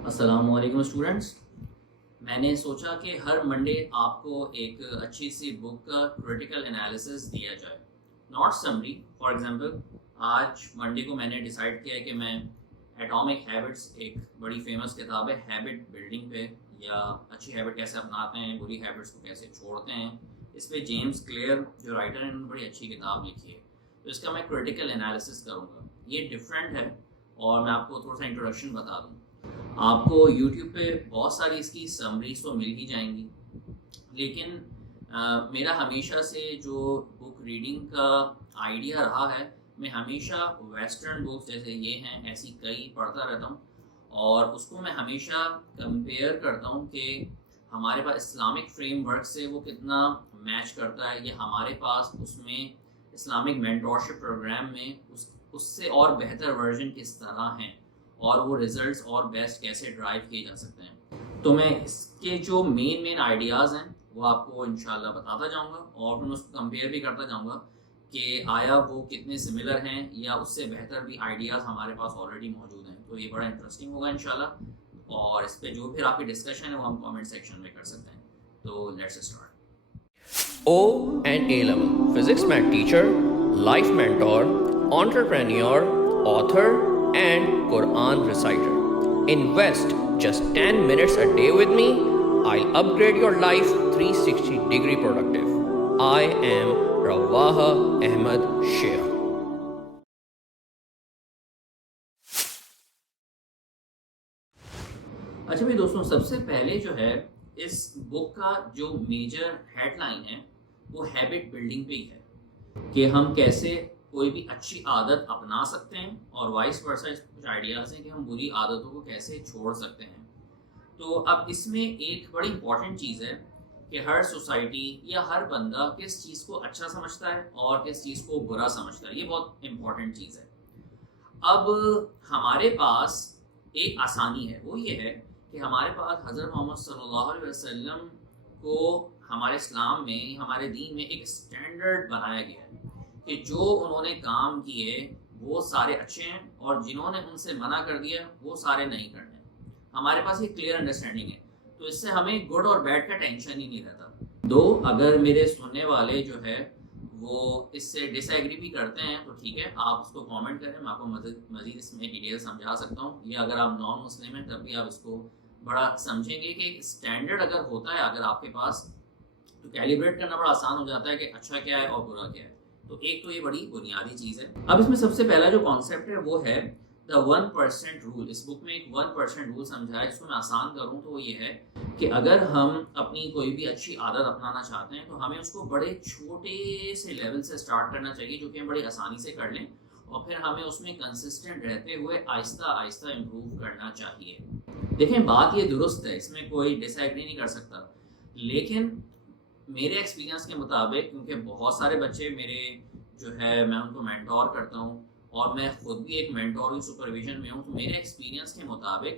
السلام علیکم اسٹوڈنٹس. میں نے سوچا کہ ہر منڈے آپ کو ایک اچھی سی بک کا کریٹیکل انالیسس دیا جائے, ناٹ سمری. فار ایگزامپل آج منڈے کو میں نے ڈیسائیڈ کیا کہ میں ایٹامک ہیبٹس, ایک بڑی فیمس کتاب ہے ہیبٹ بلڈنگ پہ, یا اچھی ہیبٹ کیسے اپناتے ہیں, بری ہیبٹس کو کیسے چھوڑتے ہیں, اس پہ جیمس کلیئر جو رائٹر ہیں انہوں نے بڑی اچھی کتاب لکھی ہے. تو اس کا میں کریٹیکل انالیسس کروں گا. یہ ڈفرینٹ ہے اور میں آپ کو تھوڑا سا انٹروڈکشن بتا دوں. آپ کو یوٹیوب پہ بہت ساری اس کی سمریز تو مل ہی جائیں گی, لیکن میرا ہمیشہ سے جو بک ریڈنگ کا آئیڈیا رہا ہے, میں ہمیشہ ویسٹرن بکس جیسے یہ ہیں ایسی کئی پڑھتا رہتا ہوں, اور اس کو میں ہمیشہ کمپیئر کرتا ہوں کہ ہمارے پاس اسلامک فریم ورک سے وہ کتنا میچ کرتا ہے, یا ہمارے پاس اس میں اسلامک مینٹورشپ پروگرام میں اس سے اور بہتر ورژن کس طرح ہیں, اور وہ ریزلٹس اور بیسٹ کیسے ڈرائیو کیے جا سکتے ہیں. تو میں اس کے جو مین آئیڈیاز ہیں وہ آپ کو انشاءاللہ بتاتا جاؤں گا, اور پھر میں اس کو کمپیئر بھی کرتا جاؤں گا کہ آیا وہ کتنے سملر ہیں یا اس سے بہتر بھی آئیڈیاز ہمارے پاس آلریڈی موجود ہیں. تو یہ بڑا انٹرسٹنگ ہوگا انشاءاللہ, اور اس پہ جو پھر آپ کی ڈسکشن ہے وہ ہم کامنٹ سیکشن میں کر سکتے ہیں. تو let's start. O and A level physics math teacher, life mentor, entrepreneur, author, and Quran reciter. Invest just 10 minutes a day with me. I'll upgrade your life 360-degree productive. I am Rawaha Ahmed Sheikh. اچھا بھائی دوستوں, سب سے پہلے جو ہے اس بک کا جو major head line ہے وہ ہیبٹ بلڈنگ پہ ہی ہے, کہ ہم کیسے کوئی بھی اچھی عادت اپنا سکتے ہیں, اور وائس ورسا کچھ آئیڈیاز ہیں کہ ہم بری عادتوں کو کیسے چھوڑ سکتے ہیں. تو اب اس میں ایک بڑی امپورٹنٹ چیز ہے کہ ہر سوسائٹی یا ہر بندہ کس چیز کو اچھا سمجھتا ہے اور کس چیز کو برا سمجھتا ہے. یہ بہت امپورٹنٹ چیز ہے. اب ہمارے پاس ایک آسانی ہے, وہ یہ ہے کہ ہمارے پاس حضرت محمد صلی اللہ علیہ وسلم کو ہمارے اسلام میں, ہمارے دین میں ایک اسٹینڈرڈ بنایا گیا ہے کہ جو انہوں نے کام کیے وہ سارے اچھے ہیں, اور جنہوں نے ان سے منع کر دیا وہ سارے نہیں کرنے. ہمارے پاس یہ کلیئر انڈرسٹینڈنگ ہے, تو اس سے ہمیں گڈ اور بیڈ کا ٹینشن ہی نہیں رہتا. دو اگر میرے سننے والے جو ہے وہ اس سے ڈس ایگری بھی کرتے ہیں تو ٹھیک ہے, آپ اس کو کامنٹ کریں, میں آپ کو مزید اس میں ڈیٹیل سمجھا سکتا ہوں. یا اگر آپ نان مسلم ہیں تب بھی آپ اس کو بڑا سمجھیں گے کہ ایک اسٹینڈرڈ اگر ہوتا ہے اگر آپ کے پاس, تو کیلیبریٹ کرنا بڑا آسان ہو جاتا ہے کہ اچھا کیا ہے اور برا کیا ہے. تو ایک تو یہ بڑی بنیادی چیز ہے. اب اس میں سب سے پہلا جو کانسیپٹ ہے وہ ہے دا 1% رول. اس بک میں ایک 1% رول سمجھا ہے, جس کو میں آسان کروں تو وہ یہ ہے کہ اگر ہم اپنی کوئی بھی اچھی عادت اپنانا چاہتے ہیں تو ہمیں اس کو بڑے چھوٹے سے لیول سے اسٹارٹ کرنا چاہیے, جو کہ ہم بڑی آسانی سے کر لیں, اور پھر ہمیں اس میں کنسسٹنٹ رہتے ہوئے آہستہ آہستہ امپروو کرنا چاہیے. دیکھیں بات یہ درست ہے, اس میں کوئی ڈس ایگری نہیں کر سکتا, لیکن میرے ایکسپیرینس کے مطابق, کیونکہ بہت سارے بچے میرے جو ہے میں ان کو مینٹور کرتا ہوں, اور میں خود بھی ایک مینٹور کی سپرویژن میں ہوں, تو میرے ایکسپیرینس کے مطابق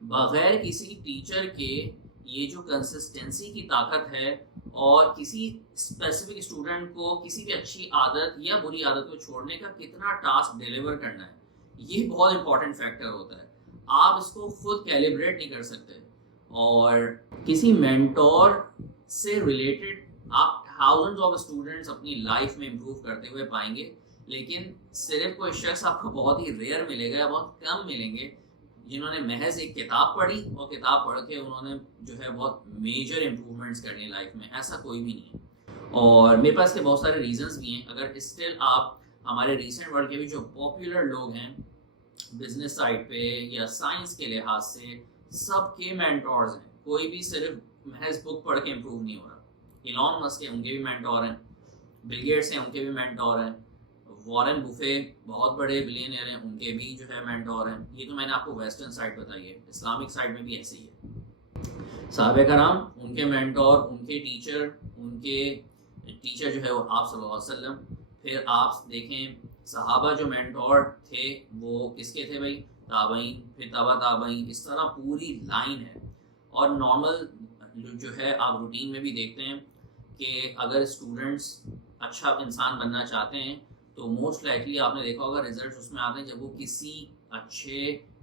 بغیر کسی ٹیچر کے یہ جو کنسسٹنسی کی طاقت ہے, اور کسی اسپیسیفک اسٹوڈنٹ کو کسی بھی اچھی عادت یا بری عادت کو چھوڑنے کا کتنا ٹاسک ڈیلیور کرنا ہے, یہ بہت امپورٹنٹ فیکٹر ہوتا ہے. آپ اس کو خود کیلیبریٹ نہیں کر سکتے, اور کسی مینٹور سے ریلیٹڈ آپ تھاؤزنڈز آف اسٹوڈنٹس اپنی لائف میں امپروو کرتے ہوئے پائیں گے, لیکن صرف کوئی شخص آپ کو بہت ہی ریئر ملے گا, یا بہت کم ملیں گے جنہوں نے محض ایک کتاب پڑھی اور کتاب پڑھ کے انہوں نے جو ہے بہت میجر امپروومنٹس کرنی لائف میں. ایسا کوئی بھی نہیں ہے, اور میرے پاس کے بہت سارے ریزنس بھی ہیں. اگر اسٹل آپ ہمارے ریسنٹ ورلڈ کے بھی جو پاپولر لوگ ہیں بزنس سائڈ پہ یا سائنس کے لحاظ سے, سب کے مینٹورز ہیں. کوئی بھی صرف محض بک پڑھ کے امپروو نہیں ہو رہا. ایلون مسک ہیں, ان کے بھی مینٹور ہیں. بل گیٹس ہیں, ان کے بھی مینٹور ہیں. وارن بفے بہت بڑے بلینئر ہیں, ان کے بھی جو ہے مینٹور ہیں. یہ تو میں نے آپ کو ویسٹرن سائڈ بتائی ہے, اسلامک سائڈ میں بھی ایسے ہی ہے. صحابہ کرام, ان کے مینٹور, ان کے ٹیچر جو ہے وہ آپ صلی اللہ علیہ وسلم. پھر آپ دیکھیں صحابہ جو مینٹور تھے وہ کس کے تھے بھائی, تابعین, پھر تبع تابعین, اس طرح پوری لائن ہے. اور نارمل جو ہے آپ روٹین میں بھی دیکھتے ہیں کہ اگر اسٹوڈنٹس اچھا انسان بننا چاہتے ہیں تو موسٹ لائکلی آپ نے دیکھا ہوگا ریزلٹس اس میں آتے ہیں جب وہ کسی اچھے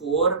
4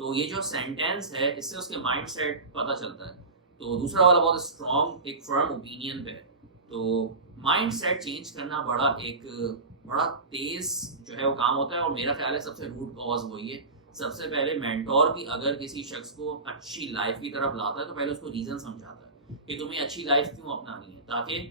تو یہ جو سینٹینس ہے اس سے اس کے مائنڈ سیٹ پتہ چلتا ہے. تو دوسرا والا بہت اسٹرانگ ایک فرم اوپینین پہ ہے. تو مائنڈ سیٹ چینج کرنا بڑا تیز جو ہے وہ کام ہوتا ہے, اور میرا خیال ہے سب سے روٹ کاز وہی ہے. سب سے پہلے مینٹور بھی اگر کسی شخص کو اچھی لائف کی طرف لاتا ہے تو پہلے اس کو ریزن سمجھاتا ہے کہ تمہیں اچھی لائف کیوں اپنانی ہے, تاکہ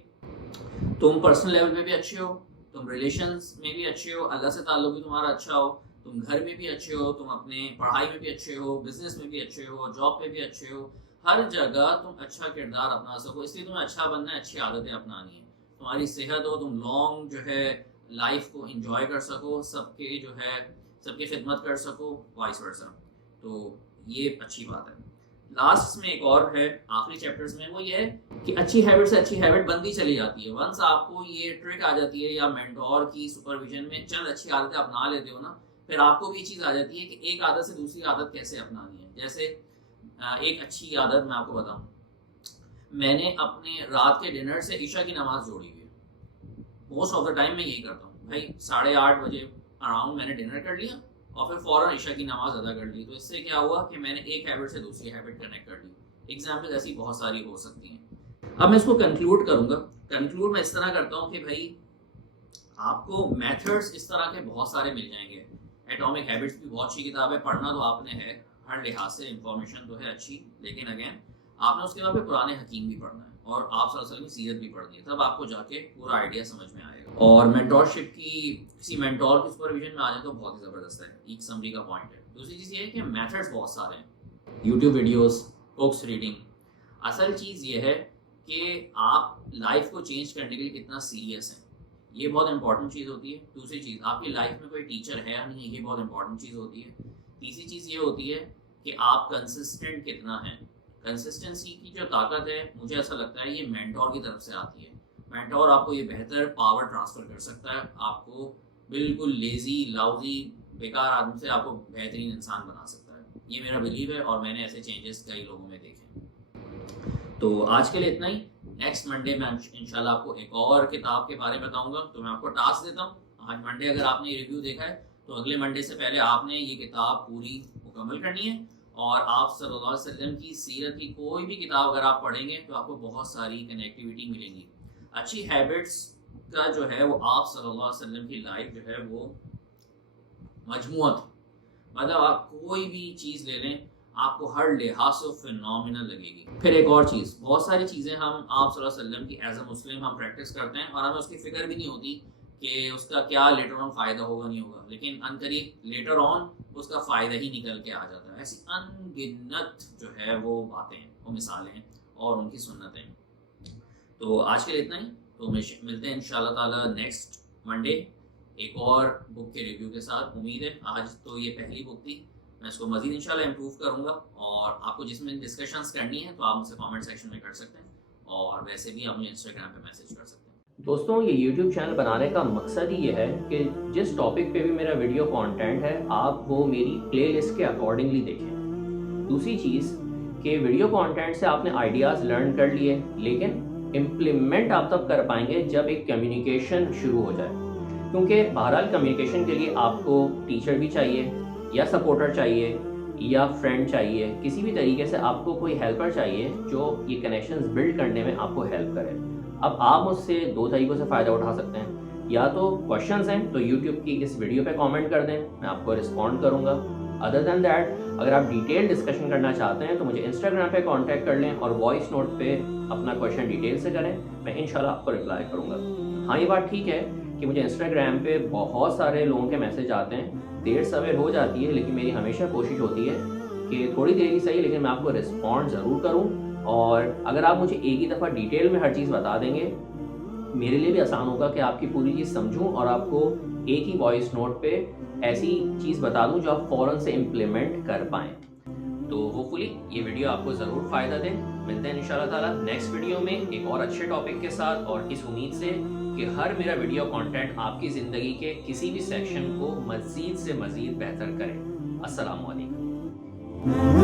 تم پرسنل لیول پہ بھی اچھے ہو, تم ریلیشنز میں بھی اچھے ہو, اللہ سے تعلق بھی تمہارا اچھا ہو, تم گھر میں بھی اچھے ہو, تم اپنے پڑھائی میں بھی اچھے ہو, بزنس میں بھی اچھے ہو, جاب پہ بھی اچھے ہو, ہر جگہ تم اچھا کردار اپنا سکو. اس لیے تمہیں اچھا بننا ہے, اچھی عادتیں اپنانی ہیں, تمہاری صحت ہو, تم لانگ جو ہے لائف کو انجوائے کر سکو, سب کی خدمت کر سکو, وائس ورسا. تو یہ اچھی بات ہے. لاسٹ میں ایک اور ہے آخری چیپٹرز میں, وہ یہ ہے کہ اچھی ہیبٹ سے اچھی ہیبٹ بنتی چلی جاتی ہے. ونس آپ کو یہ ٹرک آ جاتی ہے یا مینٹور کی سپرویژن میں چند اچھی عادتیں اپنا لیتے ہو نا, پھر آپ کو بھی یہ چیز آ جاتی ہے کہ ایک عادت سے دوسری عادت کیسے اپنانی ہے. جیسے ایک اچھی عادت میں آپ کو بتاؤں, میں نے اپنے رات کے ڈنر سے عشاء کی نماز جوڑی ہوئی ہے. موسٹ آف دا ٹائم میں یہی کرتا ہوں بھائی, 8:30 بجے اراؤنڈ میں نے ڈنر کر لیا اور پھر فوراً عشاء کی نماز ادا کر لی. تو اس سے کیا ہوا کہ میں نے ایک ہیبٹ سے دوسری ہیبٹ کنیکٹ کر لی. ایگزامپل ایسی بہت ساری ہو سکتی ہیں. اب میں اس کو کنکلوڈ کروں گا. کنکلوڈ میں اس طرح کرتا ہوں کہ بھائی آپ کو میتھڈس اس طرح کے بہت سارے مل جائیں گے. ایٹامک ہیبٹس بھی بہت اچھی کتاب ہے, پڑھنا تو آپ نے ہے, ہر لحاظ سے انفارمیشن تو ہے اچھی, لیکن اگین آپ نے اس کے بعد پھر قرآن حکیم بھی پڑھنا ہے اور آپ صلی اللہ علیہ وسلم کی سیرت بھی پڑھنی ہے, تب آپ کو جا کے پورا آئیڈیا سمجھ میں آئے گا. اور مینٹورشپ کی کسی مینٹور کی سپرویژن میں آ جائے تو بہت ہی زبردست ہے. ایک سمری کا پوائنٹ ہے. دوسری چیز یہ ہے کہ میتھڈس بہت سارے ہیں, یوٹیوب ویڈیوز, بکس ریڈنگ. اصل چیز یہ ہے کہ آپ لائف کو چینج کرنے کے لیے کتنا سیریس ہیں, یہ بہت امپورٹنٹ چیز ہوتی ہے. دوسری چیز, آپ کی لائف میں کوئی ٹیچر ہے یا نہیں, یہ بہت امپورٹنٹ چیز ہوتی ہے. تیسری چیز یہ ہوتی ہے کہ آپ کنسسٹنٹ کتنا ہیں. کنسسٹنسی کی جو طاقت ہے مجھے ایسا لگتا ہے یہ مینٹور کی طرف سے آتی ہے. مینٹور آپ کو یہ بہتر پاور ٹرانسفر کر سکتا ہے, آپ کو بالکل لیزی لاؤزی بیکار آدمی سے آپ کو بہترین انسان بنا سکتا ہے. یہ میرا بلیو ہے اور میں نے ایسے چینجز کئی لوگوں میں دیکھے. تو آج کے لیے اتنا ہی. نیکسٹ منڈے میں انشاءاللہ آپ کو ایک اور کتاب کے بارے میں بتاؤں گا. تو میں آپ کو ٹاسک دیتا ہوں, آج منڈے اگر آپ نے یہ ریویو دیکھا ہے تو اگلے منڈے سے پہلے آپ نے یہ کتاب پوری مکمل کرنی ہے, اور آپ صلی اللہ علیہ وسلم کی سیرت کی کوئی بھی کتاب اگر آپ پڑھیں گے تو آپ کو بہت ساری کنیکٹیوٹی ملے گی. اچھی ہیبٹس کا جو ہے وہ آپ صلی اللہ علیہ وسلم کی لائف جو ہے وہ مجموعہ تھی. مطلب آپ کوئی بھی چیز لے لیں آپ کو ہر لحاظ سے فینومینل لگے گی. پھر ایک اور چیز, بہت ساری چیزیں ہم آپ صلی اللہ علیہ وسلم کی ایز اے مسلم ہم پریکٹس کرتے ہیں اور ہمیں اس کی فکر بھی نہیں ہوتی کہ اس کا کیا لیٹر آن فائدہ ہوگا نہیں ہوگا, لیکن ان قریب لیٹر آن اس کا فائدہ ہی نکل کے آ جاتا ہے. ایسی ان گنت جو ہے وہ باتیں ہیں, وہ مثالیں ہیں اور ان کی سنتیں. تو آج کے لیے اتنا ہی. تو ملتے ہیں انشاءاللہ تعالی نیکسٹ منڈے ایک اور بک کے ریویو کے ساتھ. امید ہے, آج تو یہ پہلی بک تھی, میں اس کو مزید انشاءاللہ امپروو کروں گا, اور آپ کو جس میں ڈسکشنز کرنی ہے تو آپ مجھ سے کامنٹ سیکشن میں کر سکتے ہیں, اور ویسے بھی آپ مجھے انسٹاگرام پہ میسج کر سکتے ہیں. دوستوں, یہ یوٹیوب چینل بنانے کا مقصد ہی یہ ہے کہ جس ٹاپک پہ بھی میرا ویڈیو کانٹینٹ ہے آپ وہ میری پلے لسٹ کے اکارڈنگلی دیکھیں. دوسری چیز کہ ویڈیو کانٹینٹ سے آپ نے آئیڈیاز لرن کر لیے, لیکن امپلیمنٹ آپ تب کر پائیں گے جب ایک کمیونیکیشن شروع ہو جائے. کیونکہ بہرحال کمیونیکیشن کے لیے آپ کو ٹیچر بھی چاہیے, یا سپورٹر چاہیے, یا فرینڈ چاہیے, کسی بھی طریقے سے آپ کو کوئی ہیلپر چاہیے جو یہ کنیکشنز بلڈ کرنے میں آپ کو ہیلپ کرے. اب آپ مجھ سے دو طریقوں سے فائدہ اٹھا سکتے ہیں. یا تو کوشچنز ہیں تو یوٹیوب کی اس ویڈیو پہ کامنٹ کر دیں, میں آپ کو رسپونڈ کروں گا. ادر دین دیٹ, اگر آپ ڈیٹیل ڈسکشن کرنا چاہتے ہیں تو مجھے انسٹاگرام پہ کانٹیکٹ کر لیں اور وائس نوٹ پہ اپنا کویشچن ڈیٹیل سے کریں, میں انشاءاللہ آپ کو رپلائی کروں گا. ہاں, یہ بات ٹھیک ہے کہ مجھے انسٹاگرام پہ بہت سارے لوگوں کے میسج آتے ہیں, دیر سویر ہو جاتی ہے, لیکن میری ہمیشہ کوشش ہوتی ہے کہ تھوڑی دیر ہی صحیح لیکن میں آپ کو رسپونڈ ضرور کروں. اور اگر آپ مجھے ایک ہی دفعہ ڈیٹیل میں ہر چیز بتا دیں گے میرے لیے بھی آسان ہوگا کہ آپ کی پوری چیز سمجھوں اور آپ کو ایک ہی وائس نوٹ پہ ایسی چیز بتا دوں جو آپ فوراً سے امپلیمنٹ کر پائیں. تو ہوپ فلی یہ ویڈیو آپ کو ضرور فائدہ دے. ملتے ہیں انشاءاللہ تعالیٰ نیکسٹ ویڈیو میں ایک اور اچھے ٹاپک کے ساتھ, اور اس امید سے کہ ہر میرا ویڈیو کانٹینٹ آپ کی زندگی کے کسی بھی سیکشن کو مزید سے مزید بہتر کرے. السلام علیکم.